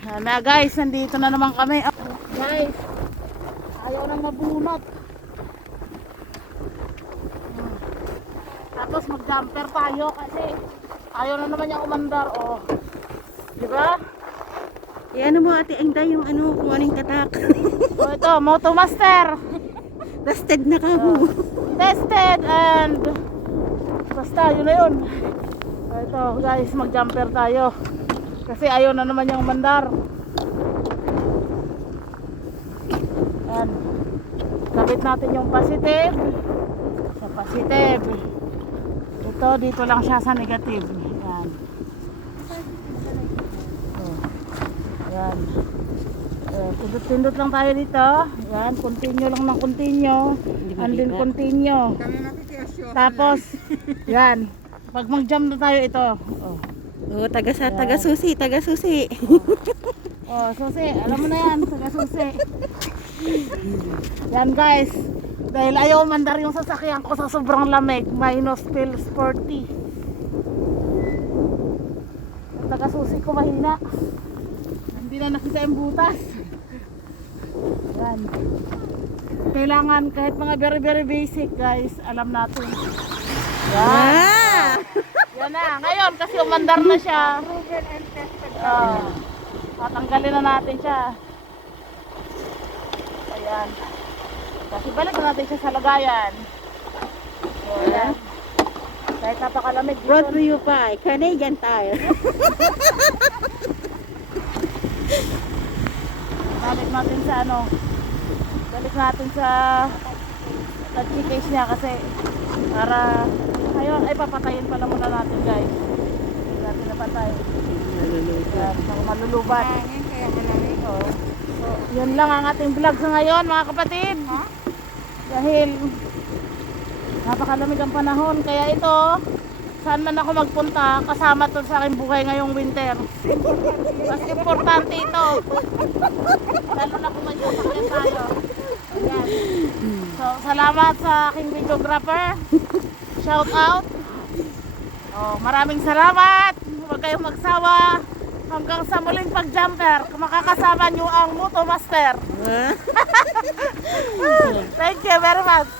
Na guys, nandito na naman kami. Guys, ayaw nang mabunot. Tapos mag-jumper tayo kasi ayaw na naman niya umandar. Oh. Di ba? Ano mo ate Engday yung kung anong tatak. Oh, ito, Motomaster. Tested na ka mo. Tested and basta yun na yun. Oh, ito guys, mag-jumper tayo. Kasi ayaw na naman niyang umandar. Ayan. Kapit natin yung positive. Sa positive. Ito, dito lang siya sa negative. Ayan. Ayan. Pindot-pindot lang tayo dito. Ayan, continue lang ng continue. And then continue. Tapos, yan. Pag mag-jump na tayo ito. Oh, taga susi. Oh, susi. Alam mo na yan, taga susi. Yan guys. Dahil ayaw mandar yung sasakyan ko sa sobrang lamig. Minus feels 40. Ang taga susi ko mahina. Hindi na nakita yung butas. Yan. Kailangan kahit mga very basic guys, alam natin. Yan. Yan na. Ngayon kasi umandar na siya. Tatanggalin na natin siya. Ayan. Kasi balik na natin siya sa lagayan. So, ayan. Kahit napakalamig. Brought to you by Canadian Tire. Balik natin sa balik natin sa touchy case niya kasi para ayun ay papatayin pala muna natin guys. Hindi natin napatay. Yan, malulubat. So, yun lang ang ating vlog sa ngayon mga kapatid. Dahil napakalamig ang panahon kaya ito saan man ako magpunta kasama to sa aking buhay ngayong winter. Mas importante ito. Lalo na kung may sasakyan tayo. Ayan. So, salamat sa aking videographer. Shout out. Oh, maraming salamat. Huwag kayong magsawa. Hanggang sa muling pag-jumper, makakasama nyo ang Motomaster. Thank you very much.